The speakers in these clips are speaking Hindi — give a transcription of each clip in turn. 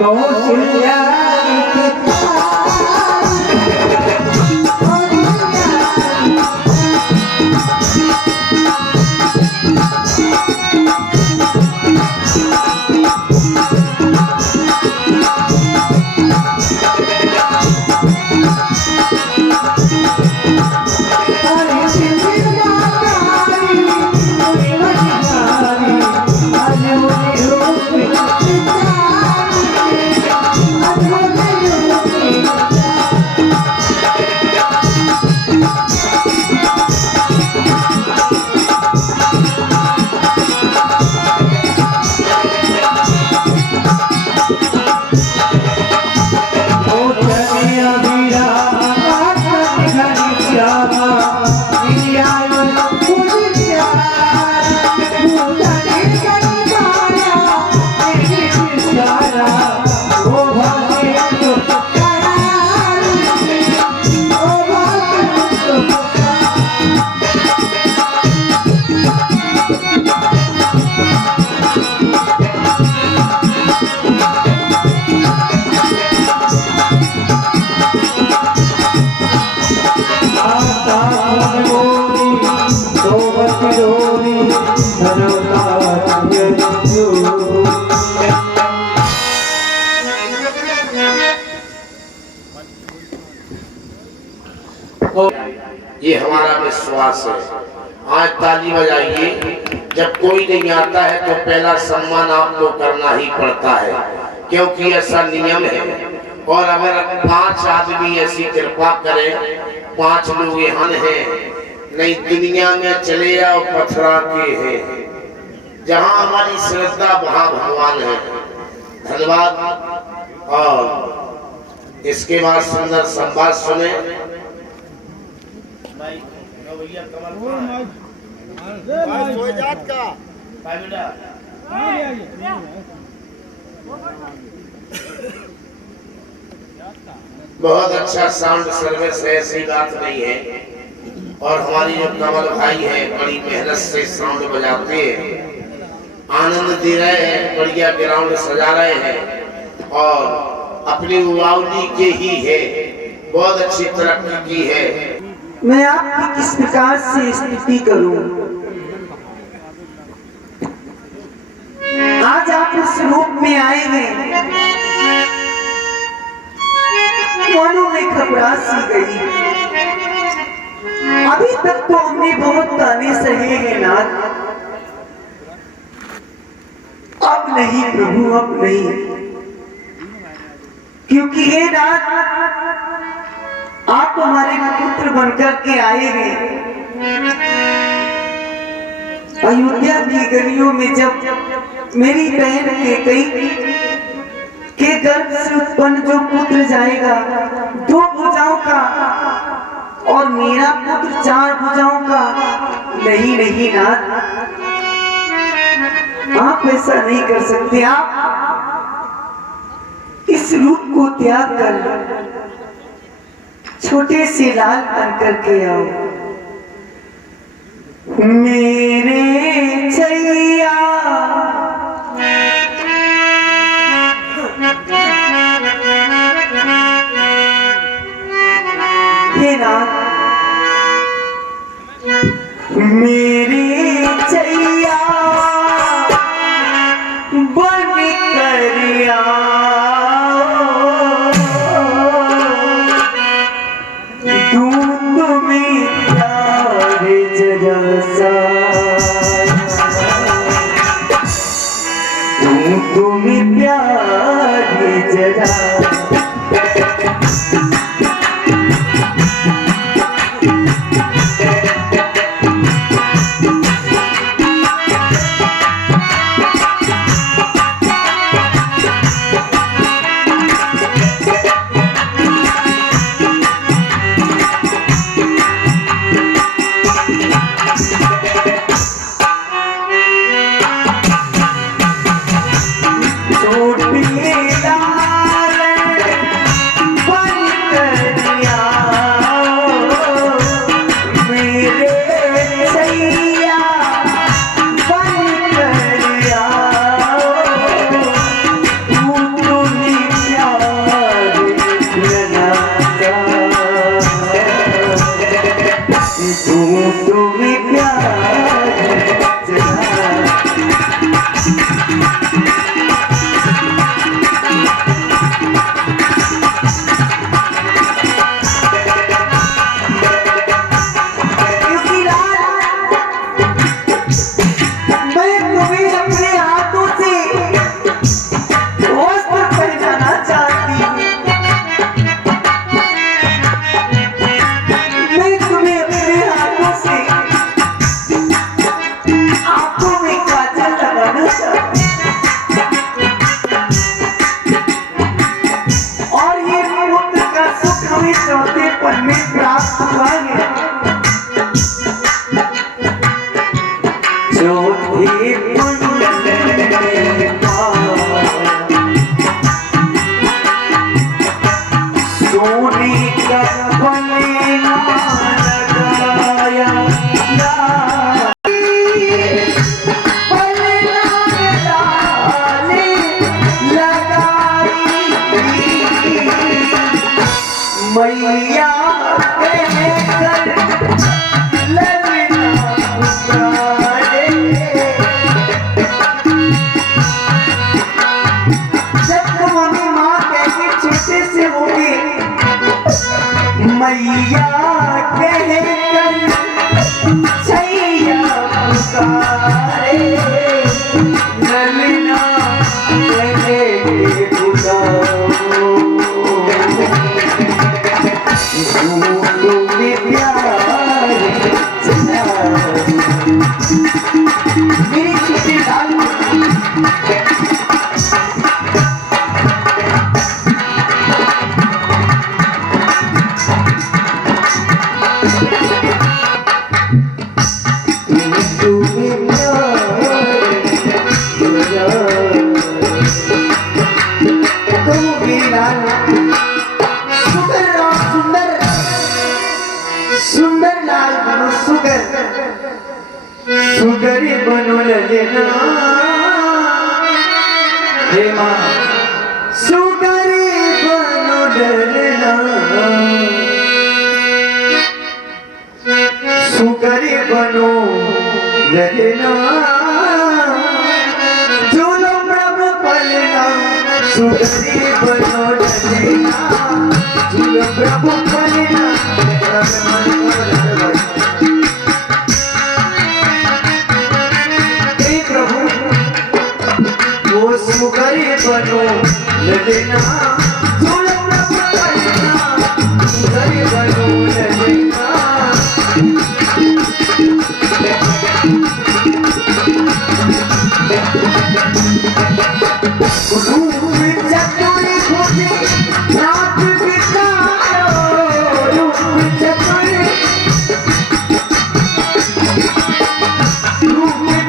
कौशल्या ये हमारा विश्वास है। आज ताली बजाइए। जब कोई नहीं आता है तो पहला सम्मान आपको करना ही पड़ता है, क्योंकि ऐसा नियम है। और अगर 5 आदमी ऐसी कृपा करें, 5 लोग यहाँ हैं, नहीं दुनिया में चले आओ पथरा के हैं। जहाँ हमारी श्रद्धा वहाँ भगवान है। धन्यवाद। और इसके बाद सुंदर संवाद सुने। बहुत अच्छा साउंड सर्विस है, ऐसी बात नहीं है। और हमारी जो कमल भाई है बड़ी मेहनत से साउंड बजाते हैं, आनंद दे रहे हैं, बढ़िया ग्राउंड सजा रहे हैं और अपनी उवावली के ही है। बहुत अच्छी तरक्की की है। मैं आपकी किस प्रकार से स्तुति करूं? आज आप इस रूप में आए हैं, मानो में घबरा सी गई। अभी तक तो हमने बहुत ताने सहे हैं नाथ, अब नहीं प्रभु, अब नहीं। क्योंकि ये रात आप हमारे पुत्र बनकर के आए हैं। अयोध्या की गलियों में जब मेरी बहन के गर्भ से उत्पन्न जो पुत्र जाएगा 2 भुजाओं का और मेरा पुत्र 4 भुजाओं का, नहीं नहीं नाथ, आप ऐसा नहीं कर सकते। आप इस रूप को त्याग कर छोटे से लाल बन करके आओ। मेरे छैया हे नाथ, मेरे छैया बन कर आओ, तुम्हें प्यार जैसा, तुम्हें प्यार जैसा। कहूँ मेरी लाल सुंदर और सुंदर सुंदर लाल बनो सुगर सुगरी बनो लेना हे माँ सुगरी बनो लेना सुगरी बनो लेना झूलो प्रभु पलना सुगरी बनो लेना झूलो प्रभु पलना सुगरी बनो लेना झूलो प्रभु पलना सुगरी बनो लेना चतुरी खोजे नाथ बितारो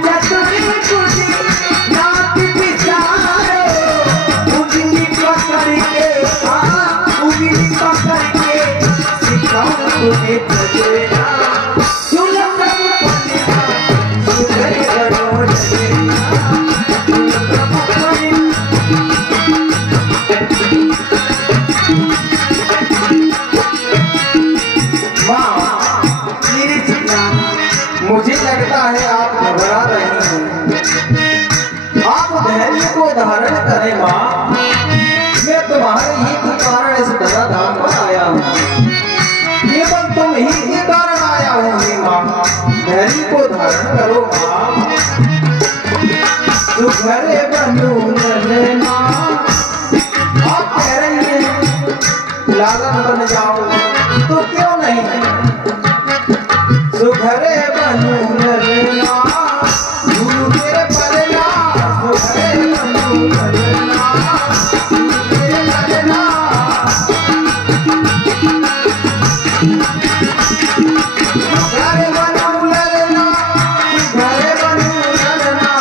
चतुरी खोजे नाथ बितारो उंगली पकड़ के उंगली पकड़ के सिखाऊं तुम्हें चलेना झूला प्रभु पलना सुगरी बनो लेना झूला प्रभु पलना मुझे लगता है आप घबरा रही हैं। आप धैर्य को धारण करें माँ। मैं तुम्हारे ही के कारण इस धरा धाम पर आया हूँ। केवल तुम ही के कारण आया हूँ हे माँ। धैर्य को धारण करो माँ। सुघरे बनो लेना। आप कह रही हैं लालन बन जाओ तो क्यों नहीं सुघरे बनो लेना गुरु तेरे पलना सुघरे बनो लेना गुरु तेरे पलना सुघरे बनो लेना सुघरे बनो लेना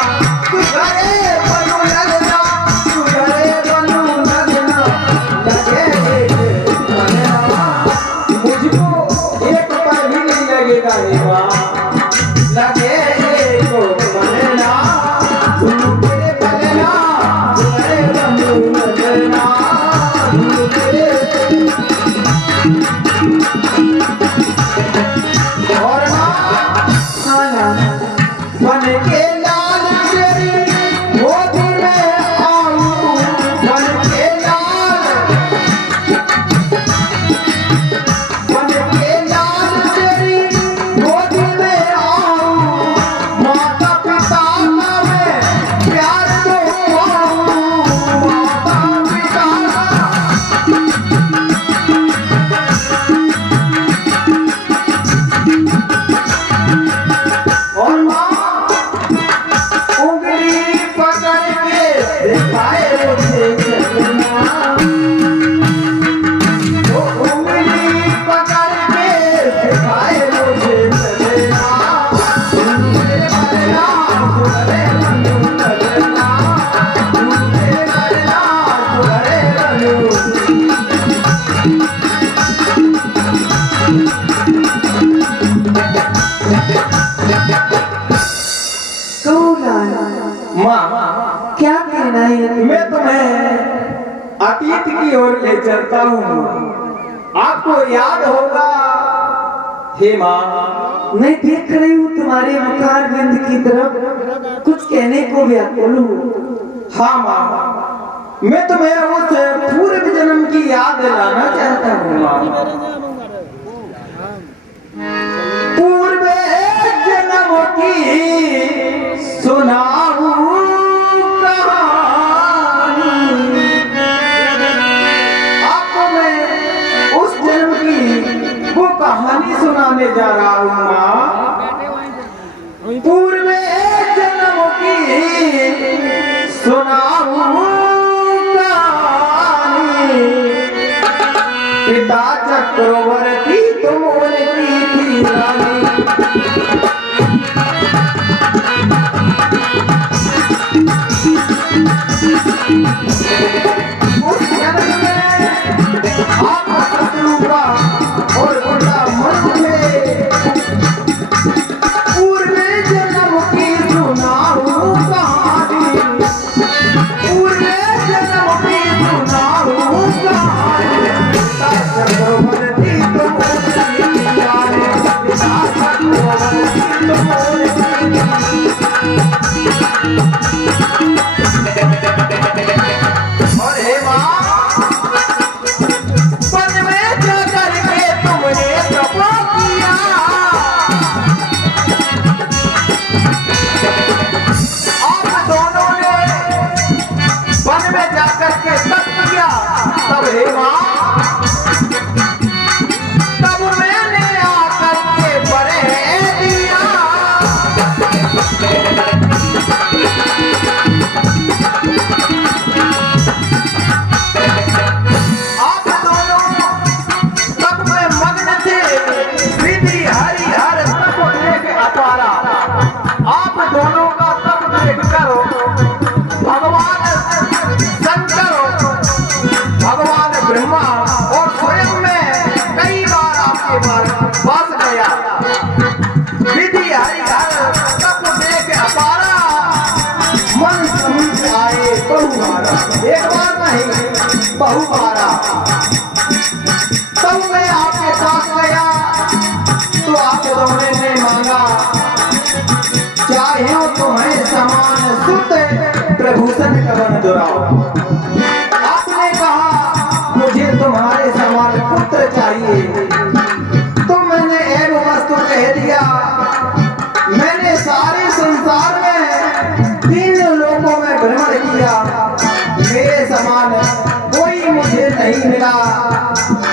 सुघरे बनो लेना सुघरे बनो लेना लगे मुझको एक पल भी नहीं लगेगा हे माँ लगे को बनना गुरु तेरे बनना सुघरे बनो लेना गुरु तेरे और बन के लाल तेरी गोदी में आऊं बन के लाल बन के लाल तेरी गोदी में आऊं माता पिता का मैं प्यार तो पाऊं माता पिता और माँ उंगली पकड़ के दिखाए मुझे चलना वो उंगली पकड़ के दिखाए मुझे चलना सुनते मरना सुनते बनो चलना सुनते मरना सुनते माँ क्या कहना है मैं तुम्हें अतीत की ओर ले चलता हूँ आपको याद होगा हे माँ मैं देख रही हूँ तुम्हारे मुखार बिंद की तरफ कुछ कहने को व्याकुल हूँ हाँ माँ मैं तुम्हें उस पूर्व जन्म की याद दिलाना चाहता हूँ माँ पूर्व जन्म की सुनाऊं कहानी आपको मैं उस जन्म की वो कहानी सुनाने जा रहा हूँ माँ पूर्व जन्म की सुनाऊं कहानी पिता चक्रवर्ती तुम उनकी थी रानी में जाकर के तप किया, तब हे माँ, तब मैंने आकर के बरे दिया। आप दोनों तप में मग्न थे, विधि हरिहर तप देख अपारा। आप दोनों का तप देख कर भगवान शंकर, भगवान ब्रह्मा और स्वयं में कई बार आपके पास गया। विधि हरिहर तप देख अपारा, मन समीप आए बहुबारा। एक बार नहीं, बहुबारा। तब मैं आपके पास गया तो आप दोनों ने मांगा, चाहे तुम्हें समान सुत प्रभूषण कवन दुराओ। आपने कहा मुझे तुम्हारे समान पुत्र चाहिए, तो मैंने एक वस्तु कह दिया। मैंने सारे संसार में 3 लोकों में भ्रमण किया, मेरे समान कोई मुझे नहीं मिला।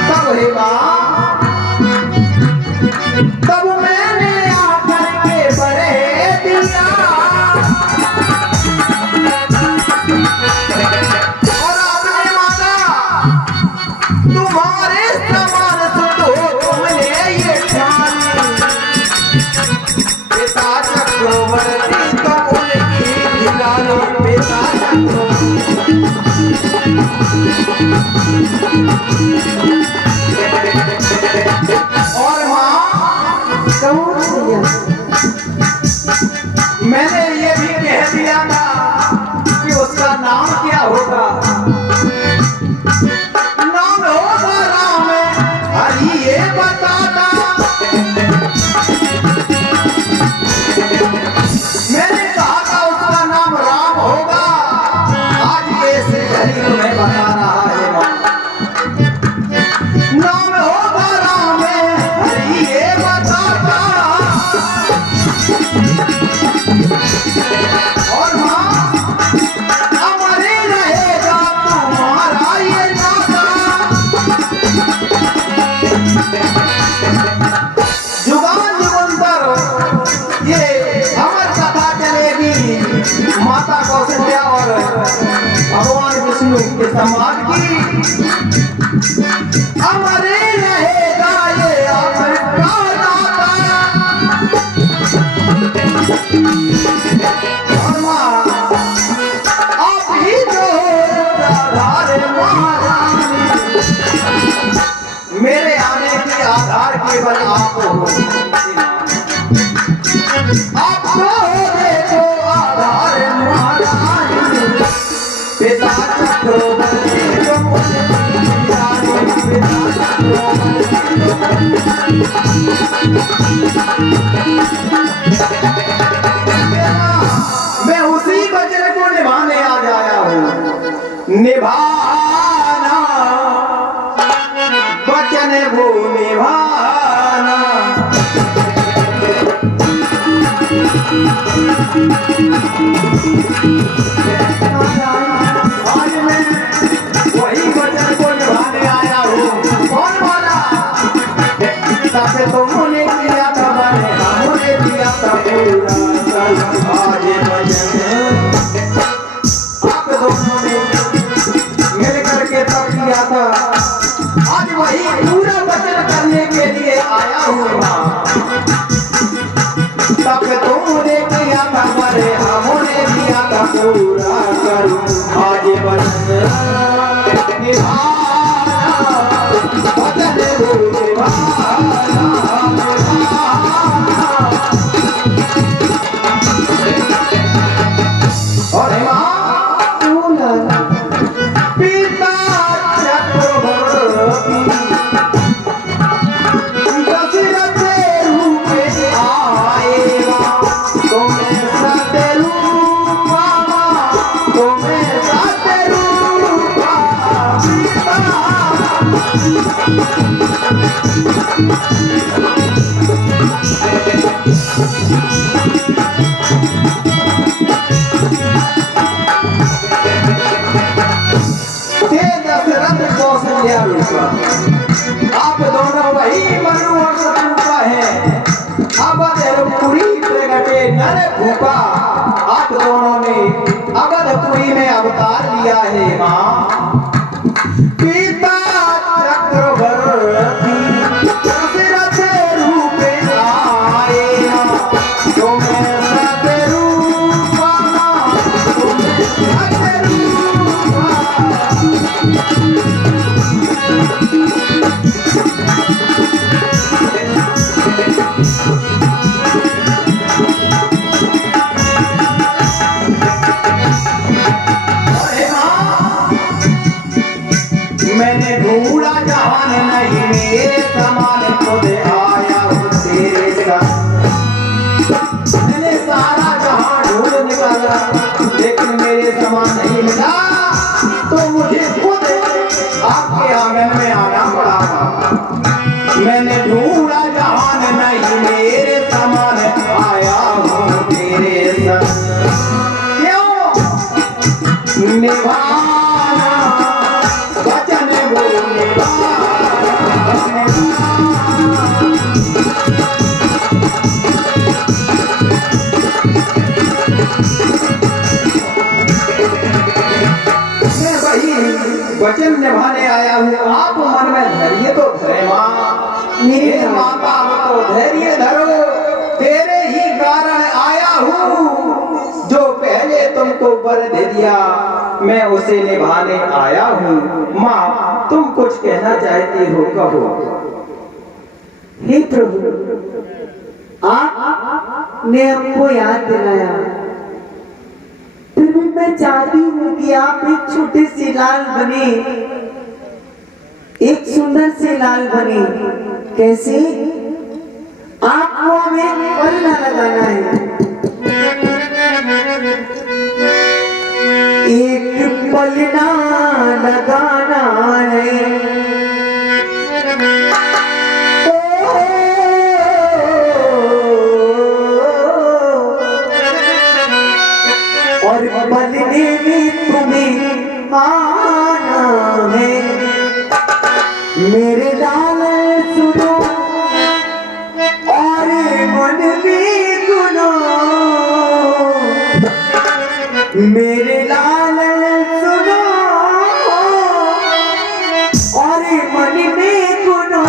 तब हे माँ, तब मैंने आकर के बरे दिया। और आपने मांगा, तुम्हारे समान सुत हो तुमने ये ठान। पिता चक्रवर्ती तो उनकी दिलानी, पिता और माँ, मैंने ये भी कह दिया था कि उसका नाम क्या होगा। नाम होगा राम, हरि ये बताता। मैंने कहा था उसका नाम राम होगा, आज ये श्रीहरि तुम्हें बता रहा है माँ। नाम होगा राम, हरि ये बताता। और माँ, अमर रहेगा तुम्हारा ये नाता। जुगान जुगंतर ये अमर कथा चलेगी माता कौशल्या और भगवान विष्णु के संवाद की। अमर रहेगा ये अमर का नाता। और माँ, आप ही जो आधार महारानी, मेरे आने के आधार केवल आप हो। आप तो देखो आधार महारानी, पिता चक्रवर्ती जो मुझे दिलानी, पिता मैं उसी वचन को निभाने आज आया हूँ। निभाना वचन वो निभाना। आज मैं वही वचन को निभाने आया हूँ। कौन वाला? तब तुमने किया था मैंने, हमने दिया था पूरा। आज वचन आप दोनों ने मिल करके तब किया था, आज वही पूरा वचन करने के लिए आया हूँ माँ। तब तुमने किया था मैंने, हमने दिया था पूरा करूँ। आज वचन निभाना, वचन वो निभाना। और माँ, पिता चक्रवर्ती दशरथ रूप आएगा, तुम्हें सतरूपा, तुम्हें सतरूपा पिता। होगा। आप दोनों वही मनु और सतरूपा हैं। अवधपुरी प्रगटे नर भूपा, आप दोनों ने अवधपुरी में अवतार लिया है माँ। पिता चक्रवर्ती दशरथ रूप आए, तुम्हें सतरूपा, तुम्हें सतरूपा। मैंने ढूंढा जहान नहीं मेरे समान खुद आया हूँ तेरे साथ। मैंने सारा जहां ढूंढ निकाला लेकिन मेरे समान नहीं मिला, तो मुझे खुद आपके आंगन में आना पड़ा। मैंने ढूंढा जहान नहीं मेरे समान आया हूँ तेरे साथ। क्यों निभाना वचन वो निभाना। मैं वही वचन निभाने आया हूँ। आप मन में धैर्य तो धरे माँ, मेरे माता तो धैर्य धरो। तेरे ही कारण आया हूँ, जो पहले तुमको वर दे दिया मैं उसे निभाने आया हूँ। माँ तुम कुछ कहना चाहती हो, कहो। हे प्रभु, आपने हमको याद दिलाया, फिर भी मैं चाहती हूँ कि आप एक छोटे से लाल बने, एक सुंदर से लाल बने। कैसे? आपको हमें पलना लगाना है, एक पलना लगाना है। और पलने में तुम्हें आना है। मेरे लाल सुनो और मन में गुनो, मेरे लाल सुनो और मन में गुनो।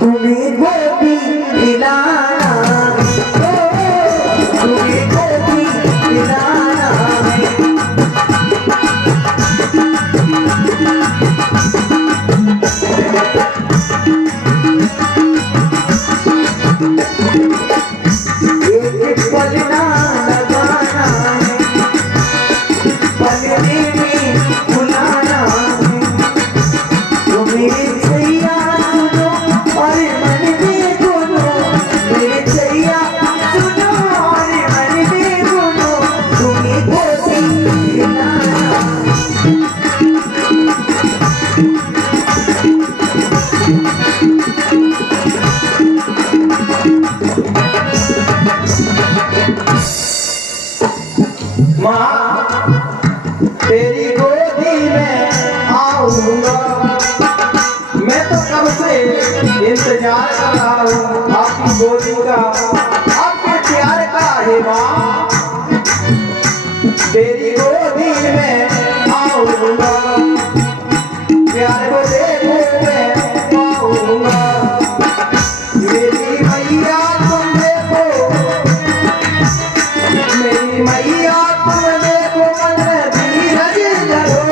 तुम्हें गोदी दिलाना, तुम्हें गोदी दिलाना है। एक पलना लगाना है, पलने में बुलाना है। तो मेरे छैया सुनो और मन में गुनो, मेरे छैया सुनो और मन में गुनो। तुम्हें गोदी दिलाना। माँ तेरी गोदी में आऊंगा, मैं तो कब से इंतजार कर रहा हूँ आपकी गोदी का, आपके प्यार का है माँ। तेरी गोदी में आऊंगा, प्यार को देखो मैं पाऊंगा। मेरी मैया तुम देखो, मेरी मैया तुम देखो, मन में धीरज धरो।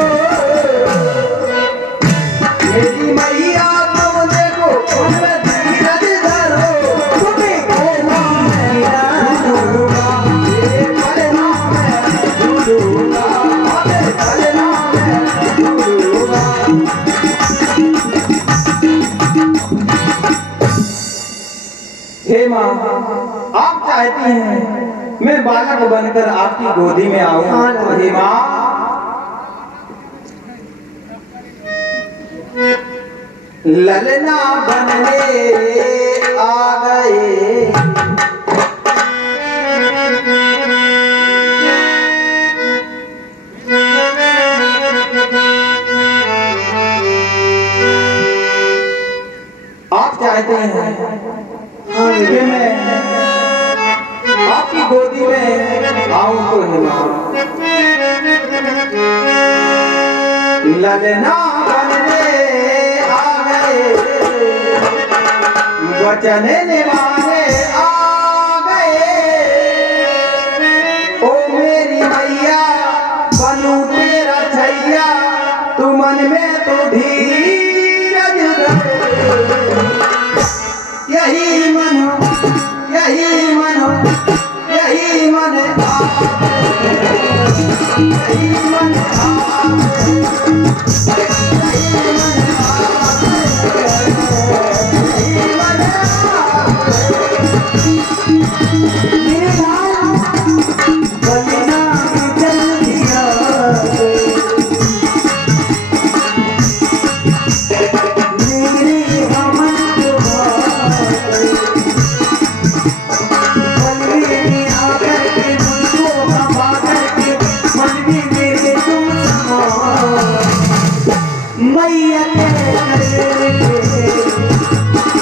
मेरी मैया तुम देखो, मन में धीरज धरो। तुम्हें गोदी में दूंगा, ये पलना मैं दूंगा, ये पलना मैं दूंगा। हे माँ आप चाहती हैं मैं बालक बनकर आपकी गोदी में आऊं? तो हे माँ ललना बनने आ गए, कहते हैं हाँ कि मैं आपकी गोदी में आऊं तो हे माँ ललना बनने आ गए वचन निभाने आ गए ओ मेरी मैया बनूं तेरा छैया तू मन में तो धीरज धरे यही मन यही मन यही मन यही मन मेरे लाल बलिना जल दिया मेरे अमन को बलवे में आकर के मुझको हवा करके मन में मेरे तुम समा मैया के करके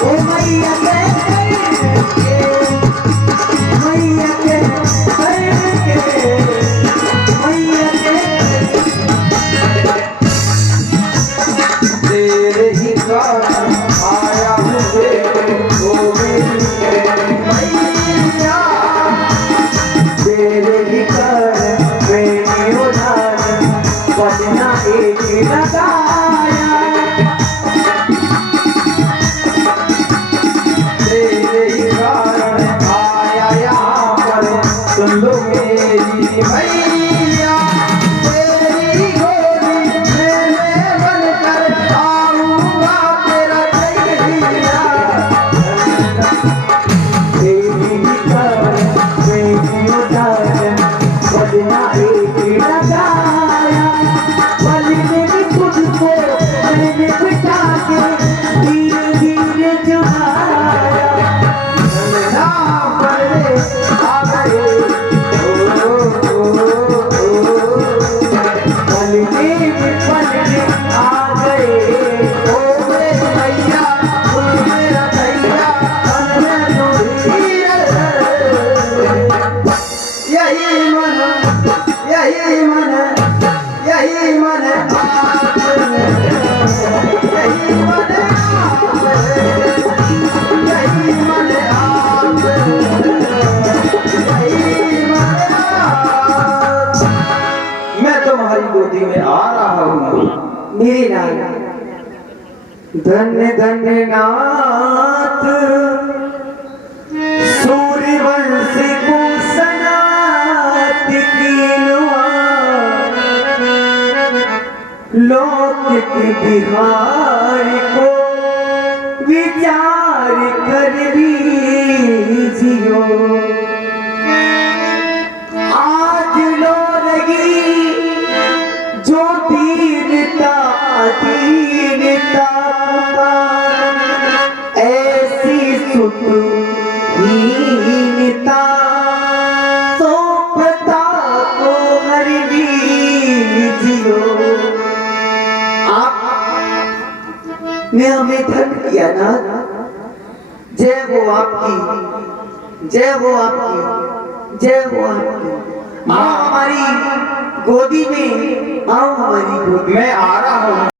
ओ मैया के करके मैया के करके मैया के तेरे ही कारण आया मुझे ओ मेरी मैया तेरे ही कारण मेरी उधार बजना एक लगाया तेरे ही कारण आया यहाँ पर सुन लो मेरी मैया तेरी गोदी में मैं बनकर आऊंगा तेरा छैया तेरी ही कारण मेरी उधार बजना एक लगाया बलने में तुझको मैंने बिठा के धीरे धीरे चुराया ललना बनने आ गए बलने आ गए ओ मेरी मैया ओ मेरा छैया मन में तो धीरज यही मन यही मन यही मन यही मन यही मन मैं तुम्हारी गोदी में आ रहा हूँ मेरे लाल धन्य धन्य नाथ सूर्यवंशी को सनात कीनुआ लौकिक बिहार को विचार कर लीजियो आज लो लगी जो दीनता अधीनता पुकार ऐसी सुखहीनता सोपता को हर लीजियो आपने हमें धन्य किया ना जय वो आपकी जय वो आपकी जय वो आपकी आओ हमारी गोदी में आओ हमारी गोदी मैं आ रहा हूँ